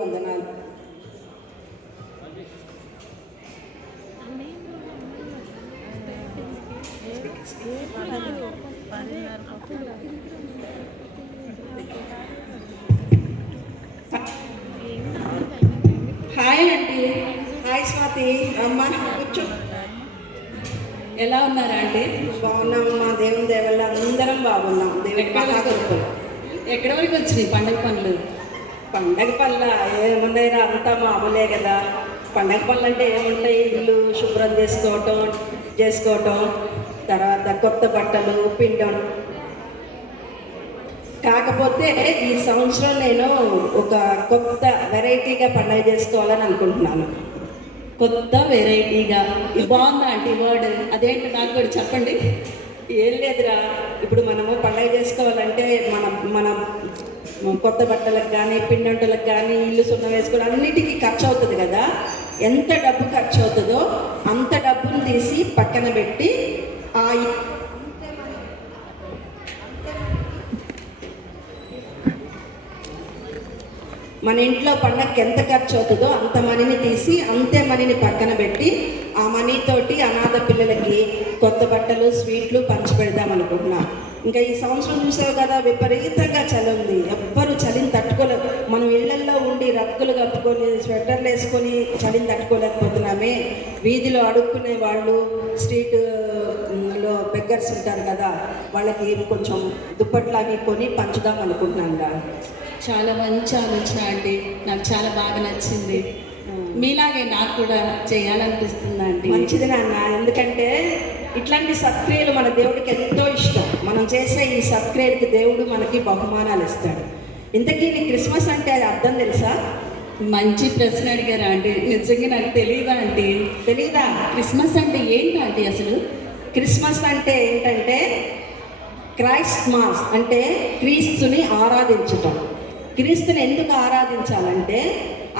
వందనాలు. హాయ్ అండి. హాయ్ స్వాతి. అమ్మ కూర్చో. ఎలా ఉన్నారా అండి? బాగున్నామమ్మా. దేవుని దేవల్ల అందరం బాగున్నాం. దేవుని మహాకృపలు. ఎక్కడి వరకు వచ్చినాయి పండుగ పనులు? పండగ పనుల ఏమున్నాయిరా, అంతా మామూలే కదా. పండగ పనులు అంటే ఏముంటాయి? ఇల్లు శుభ్రం చేసుకోవటం, తర్వాత కొత్త బట్టలు పిండం. కాకపోతే ఈ సంవత్సరం నేను ఒక కొత్త వెరైటీగా పండగ చేసుకోవాలని అనుకుంటున్నాను. కొత్త వెరైటీగా బాగుందా అంటే వర్డ్? అదేంటి నాకు కూడా చెప్పండి. ఏం లేదురా, ఇప్పుడు మనము పండగ చేసుకోవాలంటే మన కొత్త బట్టలకు కానీ పిండంటులకు కానీ ఇల్లు సున్న వేసుకోవడం అన్నిటికీ ఖర్చు అవుతుంది కదా. ఎంత డబ్బు ఖర్చు అవుతుందో అంత డబ్బును తీసి పక్కన పెట్టి మన ఇంట్లో పండగకి ఎంత ఖర్చు అవుతుందో అంత మనీని తీసి అంతే మనీని పక్కన పెట్టి ఆ మనీతోటి అనాథ పిల్లలకి కొత్త బట్టలు స్వీట్లు పంచిపెడదాం అనుకుంటున్నా. ఇంకా ఈ సంవత్సరం చూసావు కదా, విపరీతంగా చలి ఉంది. ఎవ్వరు చలిని తట్టుకోలేదు. మనం ఇళ్లల్లో ఉండి రక్కులు కప్పుకొని స్వెటర్లు వేసుకొని చలిని తట్టుకోలేకపోతున్నామే. వీధిలో అడుక్కునే వాళ్ళు, స్ట్రీట్లో బెగ్గర్స్ ఉంటారు కదా, వాళ్ళకి కొంచెం దుప్పట్లు అవి కొని పంచుదాం అనుకుంటున్నాను. చాలా మంచి ఆలోచన అండి, నాకు చాలా బాగా నచ్చింది. మీలాగే నాకు కూడా చేయాలనిపిస్తుంది అండి. మంచిది నాన్న, ఎందుకంటే ఇట్లాంటి సత్క్రియలు మన దేవుడికి ఎంతో ఇష్టం. మనం చేసే ఈ సత్క్రియలకి దేవుడు మనకి బహుమానాలు ఇస్తాడు. ఇంతకీ నీ క్రిస్మస్ అంటే అది అర్థం తెలుసా? మంచి ప్రశ్న అడిగారా అండి. నిజంగా నాకు తెలియదా అంటే? తెలీదా? క్రిస్మస్ అంటే ఏంటంటే అసలు? క్రిస్మస్ అంటే ఏంటంటే క్రైస్ట్మాస్ అంటే క్రీస్తుని ఆరాధించటం. క్రీస్తుని ఎందుకు ఆరాధించాలంటే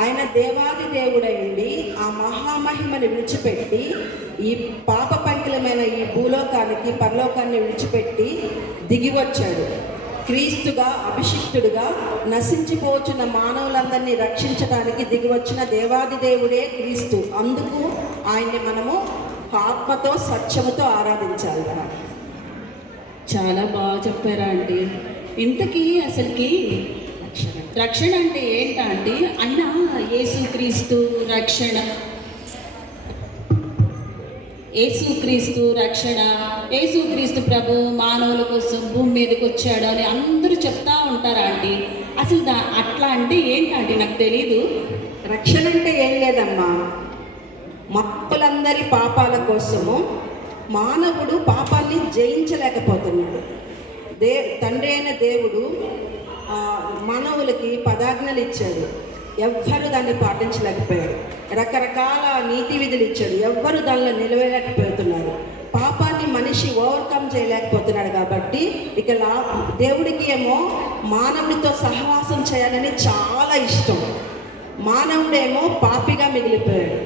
ఆయన దేవాది దేవుడైంది ఆ మహామహిమని విడిచిపెట్టి ఈ పాప పంకిలమైన ఈ భూలోకానికి పరలోకాన్ని విడిచిపెట్టి దిగి వచ్చాడు. క్రీస్తుగా అభిషిక్తుడుగా నశించిపోతున్న మానవులందరినీ రక్షించడానికి దిగి వచ్చిన దేవాది దేవుడే క్రీస్తు. అందుకు ఆయన్ని మనము ఆత్మతో సత్యముతో ఆరాధించాలి కదా. చాలా బాగా చెప్పారా అండి. ఇంతకీ అసలుకి రక్షణ అంటే ఏంటా అండి? అయినా యేసుక్రీస్తు యేసుక్రీస్తు ప్రభు మానవుల కోసం భూమి మీదకి వచ్చాడు అని అందరూ చెప్తా ఉంటారా అండి? అసలు అట్లా అంటే ఏంటంటే నాకు తెలీదు. రక్షణ అంటే ఏం లేదమ్మా, మక్కులందరి పాపాల కోసము మానవుడు పాపాన్ని జయించలేకపోతున్నాడు. తండ్రి అయిన దేవుడు మానవులకి పదాజ్ఞలు ఇచ్చాడు, ఎవ్వరు దాన్ని పాటించలేకపోయాడు. రకరకాల నీతి విధులు ఇచ్చాడు, ఎవ్వరు దానిలో నిలవేయలేకపోతున్నారు. పాపాన్ని మనిషి ఓవర్కమ్ చేయలేకపోతున్నాడు. కాబట్టి ఇక దేవుడికి ఏమో మానవుడితో సహవాసం చేయాలని చాలా ఇష్టం. మానవుడేమో పాపిగా మిగిలిపోయాడు.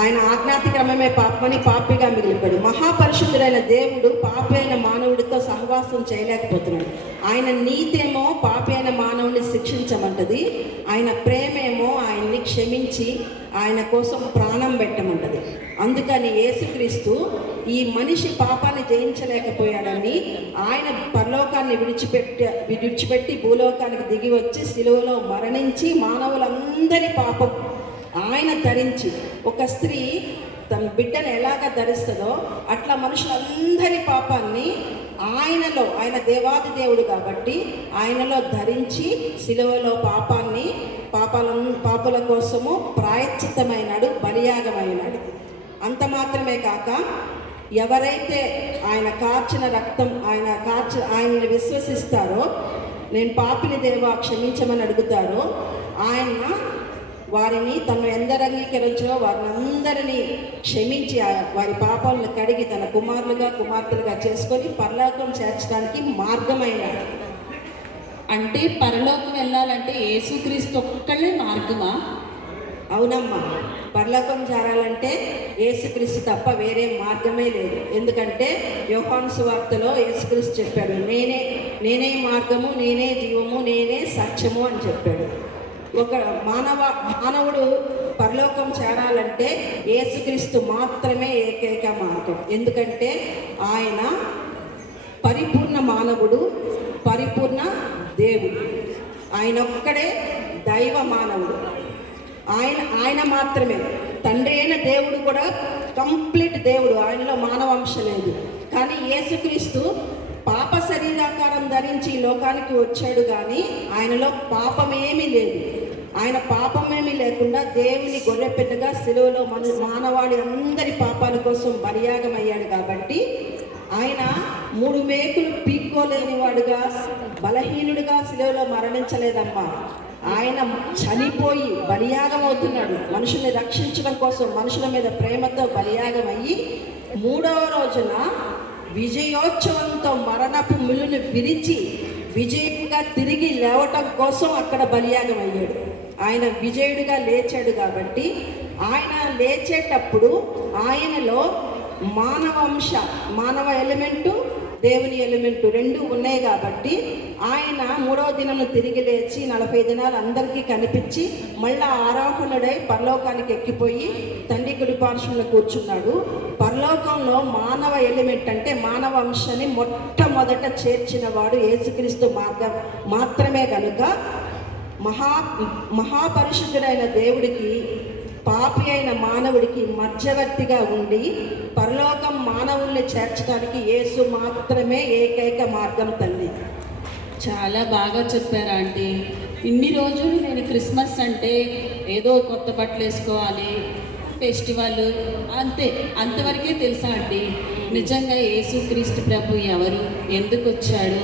ఆయన ఆజ్ఞాతిక్రమమే పాపమని పాపిగా మిగిలిపోయాడు. మహాపరిశుద్ధుడైన దేవుడు పాపి అయిన మానవుడితో సహవాసం చేయలేకపోతున్నాడు. ఆయన నీతేమో పాపి అయిన మానవుని శిక్షించమంటది, ఆయన ప్రేమేమో ఆయన్ని క్షమించి ఆయన కోసం ప్రాణం పెట్టమంటది. అందుకని యేసుక్రీస్తు ఈ మనిషి పాపాన్ని జయించలేకపోయాడని ఆయన పరలోకాన్ని విడిచిపెట్టి భూలోకానికి దిగి వచ్చి సిలువలో మరణించి మానవులందరి పాపం ఆయన ధరించి, ఒక స్త్రీ తన బిడ్డను ఎలాగ ధరిస్తుందో అట్లా మనుషులందరి పాపాన్ని ఆయన దేవాది దేవుడు కాబట్టి ఆయనలో ధరించి సిలువలో పాపుల కోసము ప్రాయశ్చిత్తమైనాడు, బలియాగమైనాడు. అంత మాత్రమే కాక ఎవరైతే ఆయన కార్చిన రక్తం ఆయన్ని విశ్వసిస్తారో, నేను పాపిని దేవా క్షమించమని అడుగుతారో, ఆయన వారిని తను ఎందరు అంగీకరించో వారిని అందరినీ క్షమించి వారి పాపాలను కడిగి తన కుమార్తెలుగా చేసుకొని పరలోకం చేర్చడానికి మార్గమైనాడు. అంటే పరలోకం వెళ్ళాలంటే యేసుక్రీస్తు ఒక్కళ్ళే మార్గమా? అవునమ్మా, పరలోకం చేరాలంటే యేసుక్రీస్తు తప్ప వేరే మార్గమే లేదు. ఎందుకంటే యోహాను సువార్తలో యేసుక్రీస్తు చెప్పాడు, నేనే మార్గము, నేనే జీవము, నేనే సత్యము అని చెప్పాడు. ఒక మానవుడు పరలోకం చేరాలంటే యేసుక్రీస్తు మాత్రమే ఏకైక మార్గం. ఎందుకంటే ఆయన పరిపూర్ణ మానవుడు, పరిపూర్ణ దేవుడు. ఆయన ఒక్కడే దైవ మానవుడు. ఆయన మాత్రమే. తండ్రి అయిన దేవుడు కూడా కంప్లీట్ దేవుడు, ఆయనలో మానవాంశ లేదు. కానీ యేసుక్రీస్తు పాప శరీరాకారం ధరించి ఈ లోకానికి వచ్చాడు, కానీ ఆయనలో పాపమేమీ లేదు. ఆయన పాపమేమీ లేకుండా దేవుని గొర్రెపిల్లగా సిలువలో మానవాళి అందరి పాపాల కోసం బలియాగం అయ్యాడు. కాబట్టి ఆయన 3 మేకులు పీక్కోలేని వాడుగా, బలహీనుడిగా సిలువలో మరణించలేదమ్మా. ఆయన చనిపోయి బలియాగం అవుతున్నాడు. మనుషుల్ని రక్షించడం కోసం మనుషుల మీద ప్రేమతో బలియాగం అయ్యి 3వ రోజున విజయోత్సవంతో మరణపు ముళ్ళును విరిచి విజయంగా తిరిగి లేవటం కోసం అక్కడ బలియాగం అయ్యాడు. ఆయన విజయుడిగా లేచాడు. కాబట్టి ఆయన లేచేటప్పుడు ఆయనలో మానవ ఎలిమెంటు, దేవుని ఎలిమెంటు 2 ఉన్నాయి. కాబట్టి ఆయన 3వ దినం తిరిగి లేచి 40 దినాలు అందరికీ కనిపించి మళ్ళా ఆరోహణుడై పరలోకానికి ఎక్కిపోయి తండ్రి కుడి పార్శ్వంలో కూర్చున్నాడు. పరలోకంలో మానవ ఎలిమెంట్ అంటే మానవ అంశాన్ని మొట్టమొదట చేర్చిన వాడు యేసుక్రీస్తు మాత్రమే కనుక మహాపరిశుద్ధుడైన దేవుడికి పాపి అయిన మానవుడికి మధ్యవర్తిగా ఉండి పరలోకం మానవుల్ని చేర్చడానికి యేసు మాత్రమే ఏకైక మార్గం తల్లి. చాలా బాగా చెప్పారు ఆంటీ. ఇన్ని రోజులు నేను క్రిస్మస్ అంటే ఏదో కొత్త బట్టలు వేసుకోవాలి, ఫెస్టివల్ అంతవరకే తెలుసా ఆంటీ. నిజంగా యేసుక్రీస్తు ప్రభు ఎవరు, ఎందుకు వచ్చాడు,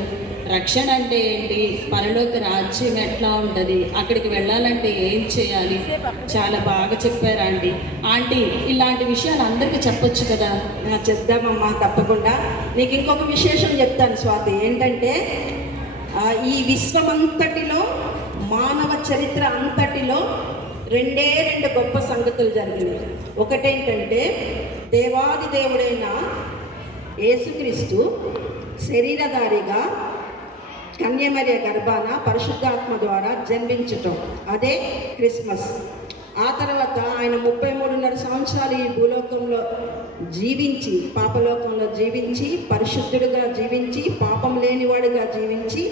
రక్షణ అంటే ఏంటి, పరలోక రాజ్యం ఎట్లా ఉంటుంది, అక్కడికి వెళ్ళాలంటే ఏం చేయాలి, చాలా బాగా చెప్పారు ఆంటీ. ఆంటీ ఇలాంటి విషయాలు అందరికీ చెప్పొచ్చు కదా. చెప్దామమ్మా, తప్పకుండా. నీకు ఇంకొక విశేషం చెప్తాను స్వాతి. ఏంటంటే ఈ విశ్వమంతటిలో మానవ చరిత్ర అంతటిలో 2 గొప్ప సంగతులు జరిగినాయి. ఒకటేంటంటే దేవాది దేవుడైన యేసుక్రీస్తు శరీరధారిగా కన్యమర్య గర్భాన పరిశుద్ధాత్మ ద్వారా జన్మించటం, అదే క్రిస్మస్. ఆ తర్వాత ఆయన 33.5 సంవత్సరాలు ఈ భూలోకంలో జీవించి, పాపలోకంలో జీవించి, పరిశుద్ధుడిగా జీవించి, పాపం లేనివాడిగా జీవించి,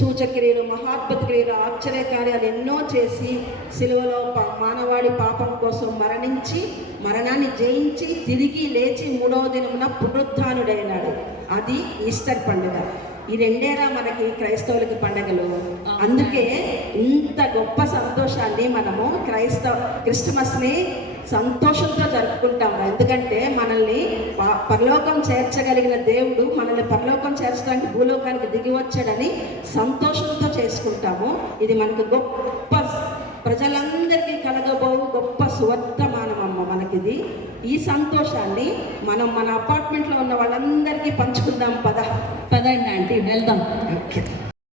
సూచక్రియలు, మహాద్భుత క్రియలు, ఆశ్చర్య కార్యాలు ఎన్నో చేసి సిలువలో మానవాడి పాపం కోసం మరణించి, మరణాన్ని జయించి తిరిగి లేచి 3వ దినమున పునరుత్థానుడైనాడు. అది ఈస్టర్ పండుగ. ఈ 2 మనకి క్రైస్తవులకి పండుగలు. అందుకే ఇంత గొప్ప సంతోషాన్ని మనము క్రిస్టమస్ని సంతోషంతో జరుపుకుంటాం. ఎందుకంటే మనల్ని పరలోకం చేర్చగలిగిన దేవుడు మనల్ని పరలోకం చేర్చడానికి భూలోకానికి దిగి వచ్చాడని సంతోషంతో చేసుకుంటాము. ఇది మనకు గొప్ప, ప్రజలందరికీ కలగబోవు గొప్ప సువర్తమానమమ్మ మనకిది. ఈ సంతోషాన్ని మనం మన అపార్ట్మెంట్లో ఉన్న వాళ్ళందరికీ పంచుకుందాం. పదండి ఆంటీ, వెళ్దాం. ఓకే.